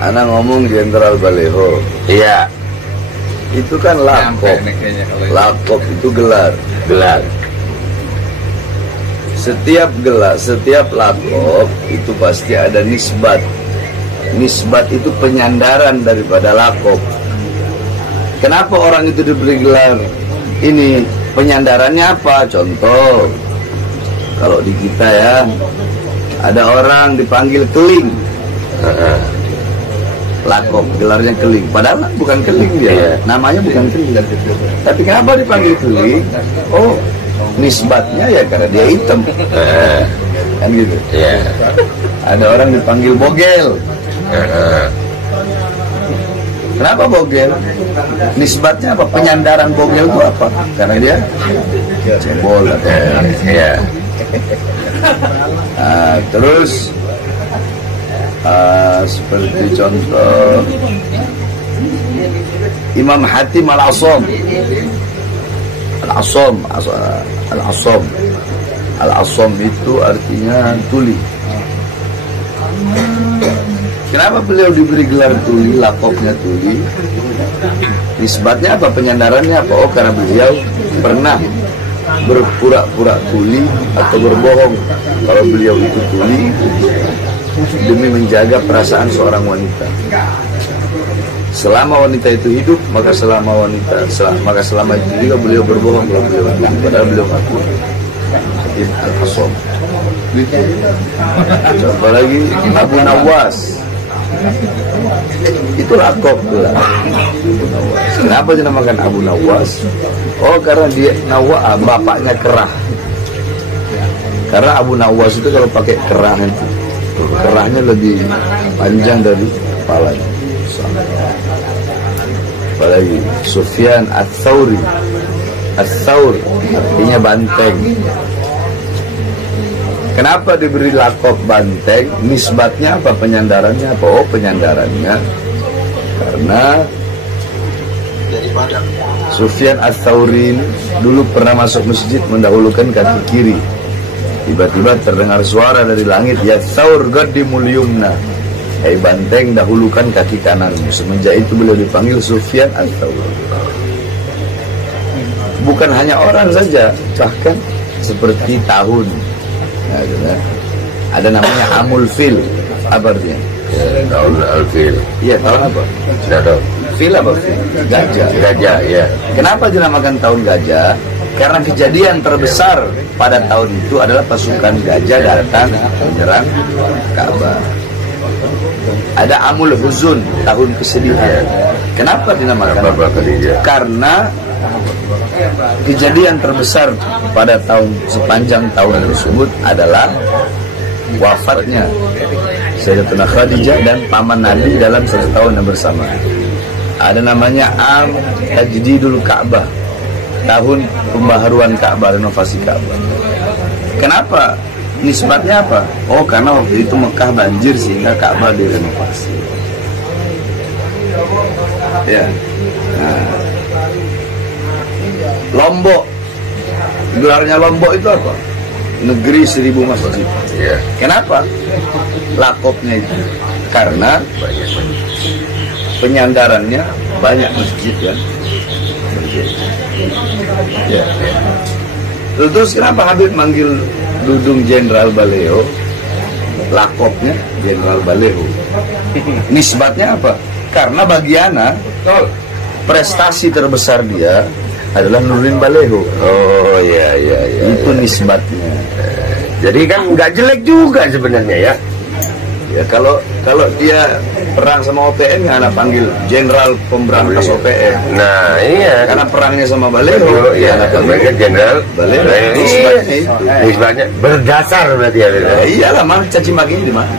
Anak ngomong Jenderal Baleho. Iya. Itu kan lakop. Lakop itu gelar. Gelar. Setiap gelar, setiap lakop itu pasti ada nisbat. Nisbat itu penyandaran daripada lakop. Kenapa orang itu diberi gelar ini? Penyandarannya apa? Contoh, kalau di kita ya, ada orang dipanggil Keling. Lakop, gelarnya Keling. Padahal bukan Keling dia, namanya bukan Keling. Tapi kenapa dipanggil Keling? Oh, nisbatnya ya karena dia hitam. Kan gitu. Ada orang dipanggil Bogel. Kenapa Bogel? Nisbatnya apa? Penyandaran Bogel itu apa? Karena dia cebol atau terus seperti contoh Imam Hatim Al-Asom. Al-Asom itu artinya tuli. Kenapa beliau diberi gelar tuli, lakopnya tuli? Nisbatnya apa? Penyandarannya apa? Oh, karena beliau pernah berpura-pura tuli atau berbohong kalau beliau itu tuli demi menjaga perasaan seorang wanita. Selama wanita itu hidup, maka selama itu juga beliau berbohong kalau beliau tuli, padahal beliau ngaku. Al-Asom. Coba lagi Abu Nawas. Itu lakop lah. Kenapa dinamakan Abu Nawas? Oh, karena dia bapaknya kerah. Karena Abu Nawas itu kalau pakai kerah itu, kerahnya lebih panjang dari kepalanya. Apalagi Sufyan Ats-Tsauri. Ats-Tsaur artinya banteng. Kenapa diberi lakop banteng? Nisbatnya apa? Penyandarannya apa? Oh, penyandarannya karena Sufyan Ats-Tsauri dulu pernah masuk masjid mendahulukan kaki kiri. Tiba-tiba terdengar suara dari langit, ya Tsaur qaddimul yumna. Hai banteng, dahulukan kaki kananmu. Semenjak itu beliau dipanggil Sufyan Ats-Tsauri. Bukan hanya orang saja, bahkan seperti tahun. Ada namanya Amul Fil. Apa artinya? Tahun Al-Fil. Iya, tahun apa? Tidak tahu. Fil apa? Gajah. Gajah, ya. Kenapa dinamakan tahun gajah? Karena kejadian terbesar pada tahun itu adalah pasukan gajah datang menyerang Ka'bah. Ada Amul Huzun, tahun kesedihan. Kenapa dinamakan? Karena kejadian terbesar pada sepanjang tahun tersebut adalah wafatnya Sayyidatuna Khadijah dan paman Nabi dalam satu tahun yang bersamaan. Ada namanya Am Tajdidul Ka'bah, tahun pembaharuan Ka'bah, renovasi Ka'bah. Kenapa? Nisbatnya apa? Oh, karena waktu itu Mekah banjir sehingga Ka'bah direnovasi. Ya. Nah. Lombok, gelarnya Lombok itu apa? Negeri 1000 masjid. Kenapa? Lakopnya itu karena penyandarannya banyak masjid kan. Terus kenapa Habib manggil Dudung Jenderal Baleho? Lakopnya Jenderal Baleho. Nisbatnya apa? Karena bagiana prestasi terbesar dia adalah Nurdin Baleho. Oh iya. Itu nisbatnya. Jadi kan nggak jelek juga sebenarnya ya. Ya kalau dia perang sama OPM ya anak panggil Jenderal Pemberantas OPM. Nah iya. Karena perangnya sama Baleho, ya anak panggil Jenderal Baleho. Nisbatnya itu. Nisbatnya berdasar berarti ya. Iyalah, mana caci maki di mana?